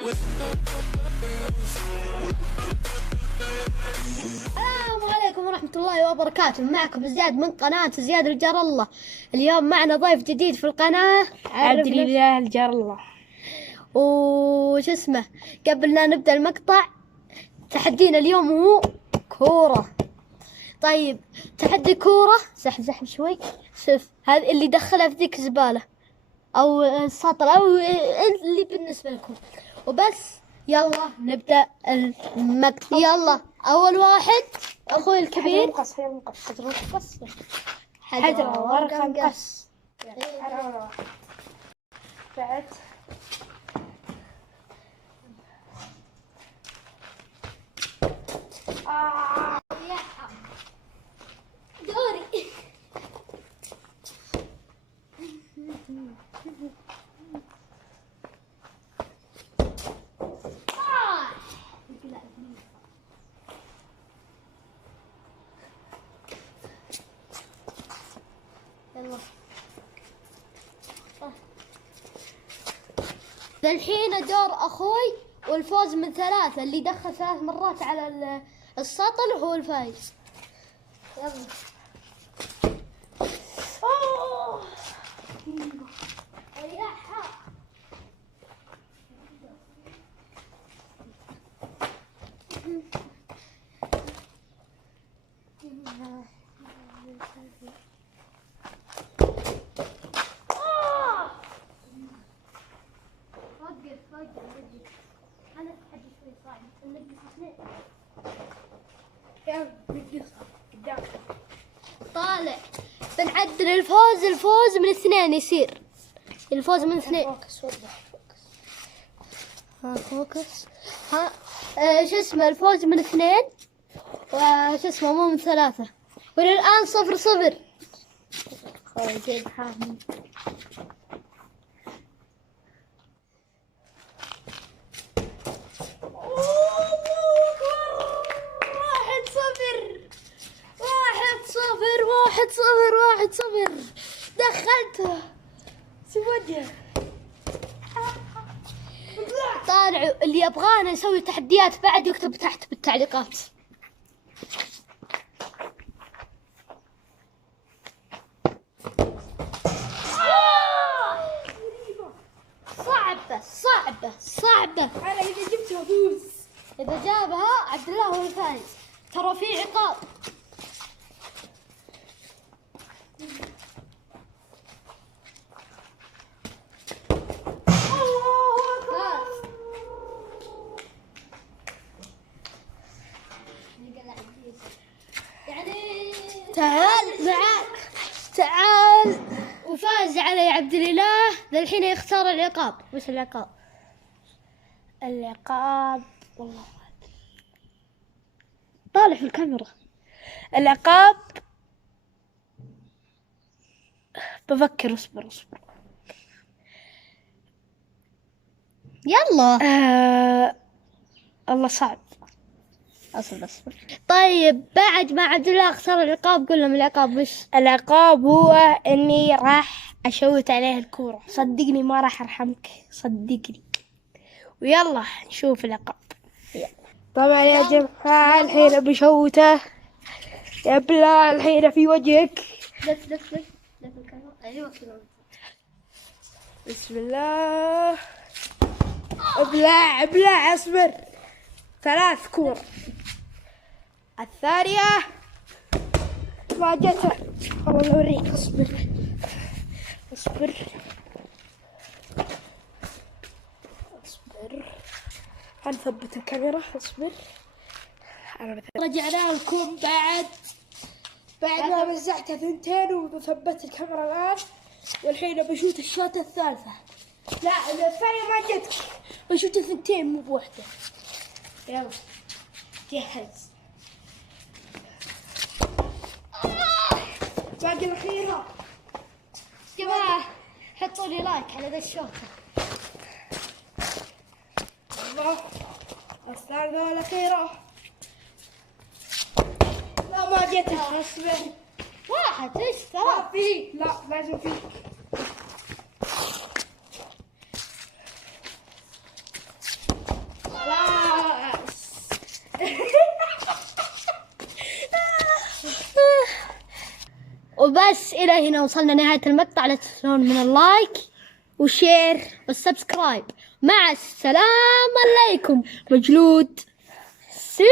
السلام عليكم ورحمة الله وبركاته. معكم زياد من قناة زياد الجار الله. اليوم معنا ضيف جديد في القناة، عبد الله الجار الله. وش اسمه؟ قبل لا نبدأ المقطع، تحدينا اليوم هو كورة. طيب تحدي كورة، زحف شوي. شوف هذا اللي دخلها في ذيك الزبالة أو السطر أو اللي بالنسبة لكم وبس. يلا نبدأ المقطع. يلا أول واحد أخوي الكبير. حجر ورقة مقص. بعد دوري. الحين دور أخوي، والفوز من ثلاثة. اللي دخل 3 مرات على السطل هو الفايز. يلا. أنا أتحدى شوي صعب. طالع. بنعدل الفوز من 2 يصير. الفوز من 2. فوكس وضح فوكس. فوكس. شو اسمه؟ الفوز من 2 وش اسمه مو من 3. والآن 0-0. زين حامد. 1-0 دخلته. سوده. طالعوا اللي يبغانا نسوي تحديات بعد يكتب تحت بالتعليقات. صعبة. أنا إذا جبتها فوز. إذا جابها عبد الله هو الفايز. ترى في عقاب. تعال وفاز علي عبد الله. للحين يختار العقاب. وش العقاب؟ العقاب والله طالع في الكاميرا. العقاب بفكر. اصبر يلا. الله صعب. اصبر. طيب بعد ما عبد الله اختار العقاب قول لهم العقاب وش؟ العقاب هو اني راح اشوت عليه الكورة. صدقني ما راح ارحمك، صدقني. ويلا نشوف العقاب. طبعا يا جماعة الحين بشوته. يا بلا الحين في وجهك. لف الكاميرا. ايوه كذا. بسم الله. ابلع اصبر. 3 كور. الثانية ما جتها. والله اوريك. اصبر. هنثبت الكاميرا. اصبر. رجعنا لكم بعد ما وزعتها 2 وثبت الكاميرا الآن. والحين بشوت الشوط الثالثة. لا الثانية ما جتك. بشوت 2 مو بوحدة. يلا جهز. باقي الأخيرة. جماعة حطوا لي لايك على ذا الشوط. الله. الثالثة والأخيرة. لا ما جتها. اصبر. 1 ايش ترى؟ في لا لازم في. وبس إلى هنا وصلنا نهاية المقطع. لا تنسون من اللايك وشير والسبسكرايب. مع السلامة عليكم. مجلود. سي